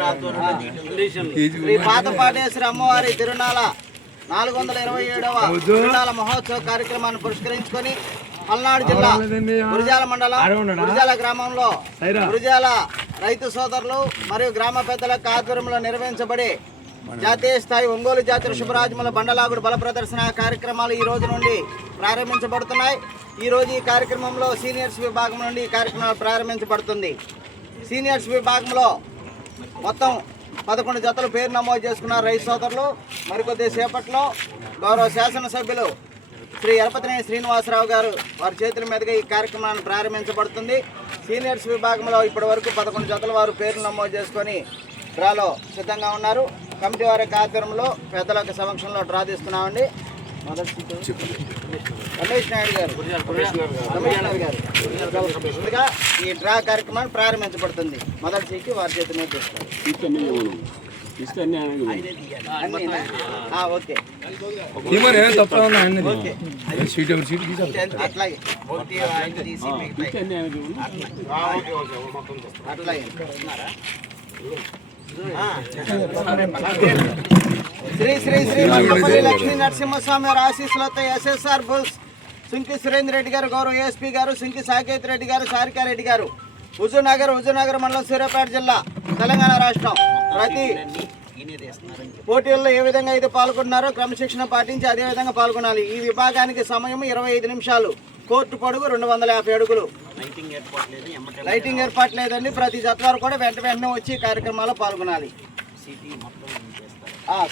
శ్రీ పాతపాటేశ్వరి అమ్మవారి తిరునాళ నాలుగు వందల ఇరవై ఏడవ తిరునాళ మహోత్సవ కార్యక్రమాన్ని పురస్కరించుకొని పల్నాడు జిల్లా గురిజాల మండలం గురిజాల గ్రామంలో గురిజాల రైతు సోదరులు మరియు గ్రామ పెద్దల ఆధ్వర్యంలో నిర్వహించబడే జాతీయ స్థాయి ఒంగోలు జాతర శుభరాజముల బండలాగుడు బల ప్రదర్శన కార్యక్రమాలు ఈ రోజు నుండి ప్రారంభించబడుతున్నాయి. ఈ రోజు ఈ కార్యక్రమంలో సీనియర్స్ విభాగం నుండి ఈ కార్యక్రమం ప్రారంభించబడుతుంది. సీనియర్స్ విభాగంలో మొత్తం పదకొండు జతలు పేరు నమోదు చేసుకున్నారు రైతు సోదరులు మరికొద్ది సేపట్లో గౌరవ శాసనసభ్యులు శ్రీ ఎలపతినేని శ్రీనివాసరావు గారు వారి చేతుల మీదుగా ఈ కార్యక్రమాన్ని ప్రారంభించబడుతుంది. సీనియర్స్ విభాగంలో ఇప్పటి వరకు పదకొండు జతల వారు పేర్లు నమోదు చేసుకొని డ్రాలో సిద్ధంగా ఉన్నారు. కమిటీ వారి యొక్క ఆధ్వర్యంలో పెద్దల సమక్షంలో డ్రా తీస్తున్నామండి. రమేష్ నాయుడు గారు. ఈ డ్రా కార్యక్రమాన్ని ప్రారంభించబడుతుంది. మొదటి సీకి వారి చేతి మీద తీస్తారు ఓకే. అట్లాగే. అట్లాగే. ఆ. శ్రీ శ్రీ శ్రీ మల్లపల్లి లక్ష్మీ నరసింహస్వామి ఆశీస్సులతో ఎస్ఎస్ఆర్ బుల్స్ సుంకి సురేంద్ర రెడ్డి గారు గౌరవ ఏఎస్పీ గారు సుంకి సాకేత్ రెడ్డి గారు సారికారెడ్డి గారు. హుజూర్నగర్ హుజూర్నగర్ మండలం సూర్యాపేట జిల్లా తెలంగాణ రాష్ట్రం. ప్రతి పోటీల్లో ఏ విధంగా అయితే పాల్గొంటున్నారో క్రమశిక్షణ పాటించి అదే విధంగా పాల్గొనాలి. ఈ విభాగానికి సమయం ఇరవై ఐదు నిమిషాలు. కోర్టు పొడుగు రెండు వందల యాభై అడుగులు. లైటింగ్ ఏర్పాటు లేదండి. ప్రతి జత వారు కూడా వెంట వెంటనే వచ్చి కార్యక్రమాల్లో పాల్గొనాలి.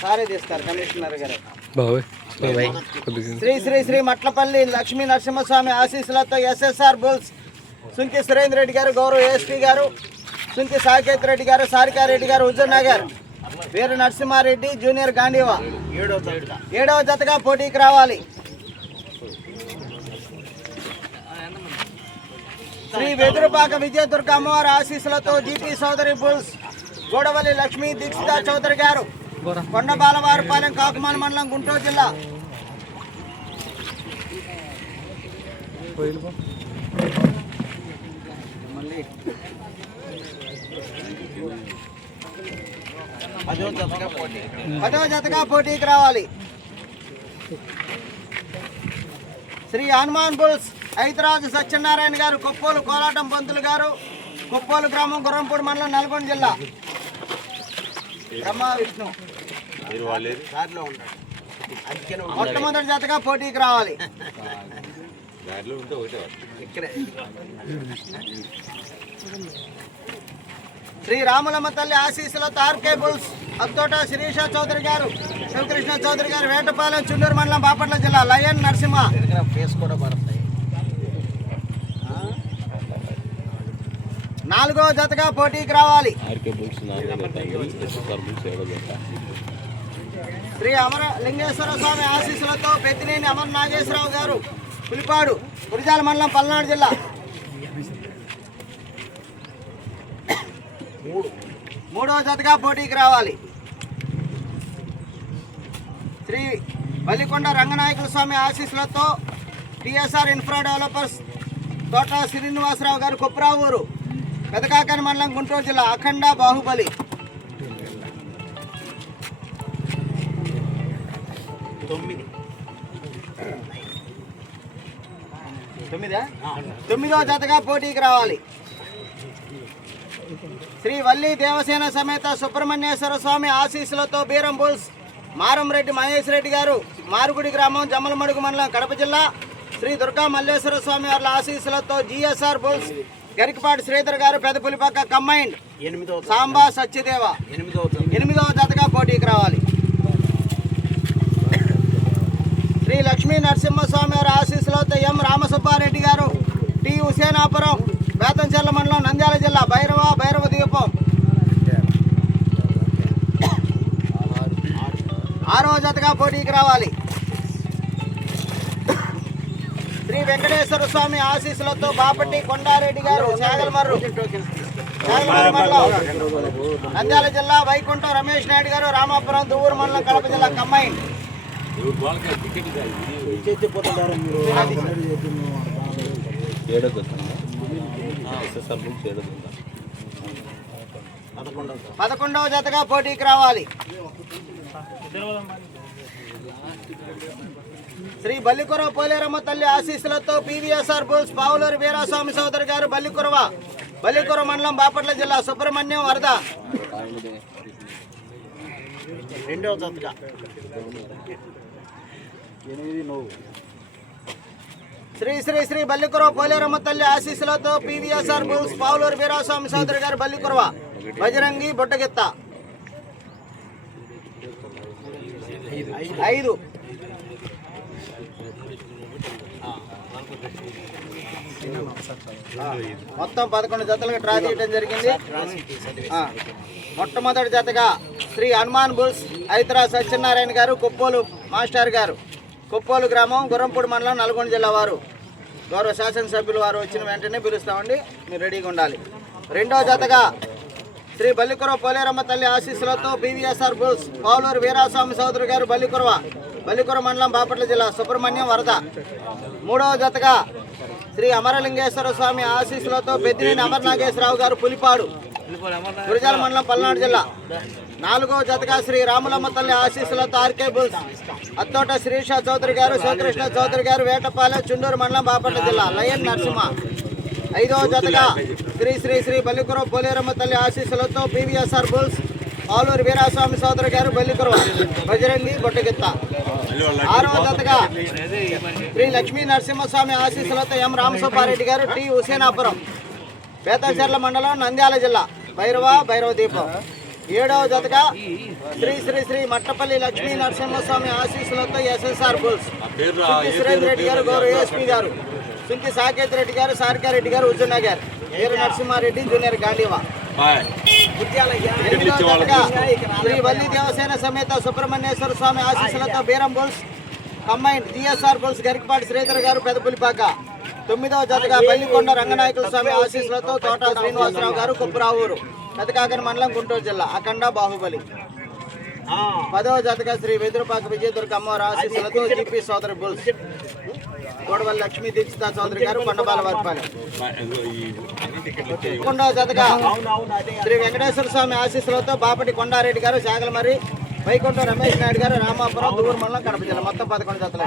సారే తీస్తారు కమిషనర్ గారు. బాబాయ్ బాబాయ్. కొద్దిగా శ్రీ శ్రీ శ్రీ మట్లపల్లి లక్ష్మీ నరసింహస్వామి ఆశీస్సులతో ఎస్ఎస్ఆర్ బుల్స్ సుంకి సురేంద్ర రెడ్డి గారు గౌరవ ఏఎస్పీ గారు సుంకి సాకేత్ రెడ్డి గారు సారికారెడ్డి గారు హుజూర్ నగర్ వీర నరసింహారెడ్డి జూనియర్ గాంధీవా. ఏడవ జతగా పోటీకి రావాలి. శ్రీ వెదురుపాక విజయదుర్గ అమ్మవారి ఆశీస్సులతో జీపీ సోదరి బుల్స్ గోడవల్లి లక్ష్మీ దీక్షిత చౌదరి గారు కొండ బాలవారిపాలెం కాకుమాన మండలం గుంటూరు జిల్లా. పదవ జతగా పోటీకి రావాలి. శ్రీ హనుమాన్ బుల్స్ ఐతరాజు సత్యనారాయణ గారు కొప్పోలు కోలాటం పంతులు గారు కొప్పోలు గ్రామం గుర్రంపూడి మండలం నల్గొండ జిల్లా. బ్రహ్మ విష్ణు మొట్టమొదటి జతగా పోటీకి రావాలి. ఇక్కడే. శ్రీ రాములమ్మ తల్లి ఆశీస్సులతో ఆర్కే బుల్స్ అత్తోట శిరీష చౌదరి గారు శివకృష్ణ చౌదరి గారు వేటపాలెం చుండూరు మండలం బాపట్ల జిల్లా లయన్ నరసింహ. ఫేస్ కూడా పడతాయి నాలుగో జతగా పోటీకి రావాలి. శ్రీ అమర లింగేశ్వర స్వామి ఆశీస్సులతో పెద్దినేని అమర్ నాగేశ్వరరావు గారు పులిపాడు గురిజాల మండలం పల్నాడు జిల్లా. మూడవ జతగా పోటీకి రావాలి. శ్రీ వల్లికొండ రంగనాయకుల స్వామి ఆశీస్సులతో టిఎస్ఆర్ ఇన్ఫ్రా డెవలపర్స్ తోట శ్రీనివాసరావు గారు కుప్రావూరు. పెదకాకని మండలం గుంటూరు జిల్లా అఖండ బాహుబలి. తొమ్మిది. తొమ్మిదా? తొమ్మిదో జతగా పోటీకి రావాలి. శ్రీ వల్లి దేవసేన సమేత సుబ్రహ్మణ్యేశ్వర స్వామి ఆశీస్సులతో బీరం బుల్స్ మారంరెడ్డి మహేష్ రెడ్డి గారు మారుగుడి గ్రామం జమ్మలమడుగు మండలం కడప జిల్లా శ్రీ దుర్గా మల్లేశ్వర స్వామి వారి ఆశీస్సులతో జిఎస్ఆర్ బుల్స్ గరికపాటి శ్రీధర్ గారు పెదపులిపక్క కంబైండ్ ఎనిమిదో సాంబా సత్యదేవ. ఎనిమిదో ఎనిమిదవ జతగా పోటీకి రావాలి. శ్రీ లక్ష్మీ నరసింహస్వామి వారి ఆశీస్సులతో ఎం రామసుబ్బారెడ్డి గారు టి హుసేనాపురం బేతంచెర్ల మండలం నంద్యాల జిల్లా భైరవ భైరవ ద్వీపం. ఆరో జతగా పోటీకి రావాలి. శ్రీ వెంకటేశ్వర స్వామి ఆశీస్సులతో బాపట్టి కొండారెడ్డి గారు శాగల్మర్రు నంద్యాల జిల్లా వైకుంఠం రమేష్ నాయుడు గారు రామాపురం దువ్వూరు మండలం కడప జిల్లా కమ్మాయి పదకొండవ జతగా పోటీకి రావాలి. శ్రీ బల్లికుర పోలేరమ్మ తల్లి ఆశీస్సులతో పివిఎస్ఆర్ బుల్స్ పావులూరు వీరాస్వామి సోదరి గారు బల్లికురవ బల్లికుర మండలం బాపట్ల జిల్లా సుబ్రహ్మణ్యం వరద. రెండవ జతగా. శ్రీ శ్రీ శ్రీ బల్లికురవ పోలేరమ్మ తల్లి ఆశీస్సులతో పివిఎస్ఆర్ బుల్స్ పావులూరు వీరాస్వామి సోదరి గారు బల్లికురవ బజరంగి బుట్టగిత్త. ఐదు. మొత్తం పదకొండు జతలుగా డ్రా చేయడం జరిగింది. మొట్టమొదటి జతగా శ్రీ హనుమాన్ బుల్స్ ఐతరా సత్యనారాయణ గారు కుప్పోలు మాస్టర్ గారు. కుప్పోలు గ్రామం గుర్రంపూడి మండలం నల్గొండ జిల్లా వారు. గౌరవ శాసనసభ్యులు వారు వచ్చిన వెంటనే పిలుస్తామండి. మీరు రెడీగా ఉండాలి. రెండో జతగా శ్రీ బల్లికురవ పోలేరమ్మ తల్లి ఆశీస్సులతో బీవీఎస్ఆర్ బుల్స్ పావులూరు వీరాస్వామి సోదరు గారు బల్లికురవ బల్లికుర మండలం బాపట్ల జిల్లా సుబ్రహ్మణ్యం వరద. మూడవ జతగా శ్రీ అమరలింగేశ్వర స్వామి ఆశీస్సులతో పెద్దినేని అమరనాగేశ్వరరావు గారు పులిపాడు గురిజాల మండలం పల్నాడు జిల్లా. నాలుగవ జతగా శ్రీ రాములమ్మ తల్లి ఆశీస్సులతో ఆర్కే బుల్స్ అత్తోట శ్రీష చౌదరి గారు శ్రీకృష్ణ చౌదరి గారు వేటపాలెం చుండూరు మండలం బాపట్ల జిల్లా లయన్ నరసింహ. ఐదవ జతగా శ్రీ శ్రీ శ్రీ బల్లికుర పోలేరమ్మ తల్లి ఆశీస్సులతో పీవీఎస్ఆర్ బుల్స్ ఆలూరు వీరాస్వామి సోదరు గారు బల్లికుర బజరంగి బొట్టగిత్త. ఆరవ జతగా శ్రీ లక్ష్మీ నరసింహస్వామి ఆశీస్సులతో ఎం రామసుబ్బారెడ్డి గారు టి హుసేనాపురం. బేతచర్ల మండలం నంద్యాల జిల్లా. భైరవ భైరవ దీపం. ఏడవ జతగా శ్రీ శ్రీ శ్రీ మట్టపల్లి లక్ష్మీ నరసింహస్వామి ఆశీస్సులతో ఎస్ఎస్ఆర్ బుల్స్ సుంకి సురేంద్ర రెడ్డి గారు గౌరవ ఏఎస్పీ గారు. సుంకి సాకేత్ రెడ్డి గారు సారికారెడ్డి గారు ఉజ్జన్న గారు. వీర నరసింహారెడ్డి జూనియర్ గాంధీవా. శ్రీ వల్లి దేవసేన సమేత సుబ్రహ్మణ్యేశ్వర స్వామి ఆశీస్సులతో Beeram bulls combined GSR bulls Garikapati Sridhar garu Pedapulipaka. తొమ్మిదవ జతగా బల్లికొండ రంగనాయకుల స్వామి ఆశీస్సులతో తోట శ్రీనివాసరావు గారు కుప్పరావూరు పెదకాకరి మండలం గుంటూరు జిల్లా అఖండ బాహుబలి. పదవ జతగా శ్రీ వెదురుపాక విజయదుర్గ అమ్మవారి ఆశీస్సులతో జీపీ సోదరి బుల్స్. కోడవల్లి లక్ష్మీ దీక్షిత చౌదరి గారు కొండబాల వర్పాలి పదకొండవ జతగా శ్రీ వెంకటేశ్వర స్వామి ఆశీస్సులతో బాపటి కొండారెడ్డి గారు శాగలమరి వైకుంఠ రమేష్ నాయుడు గారు రామాపురం దూరు మండలం కడప జిల్లా మొత్తం పదకొండు జతలు.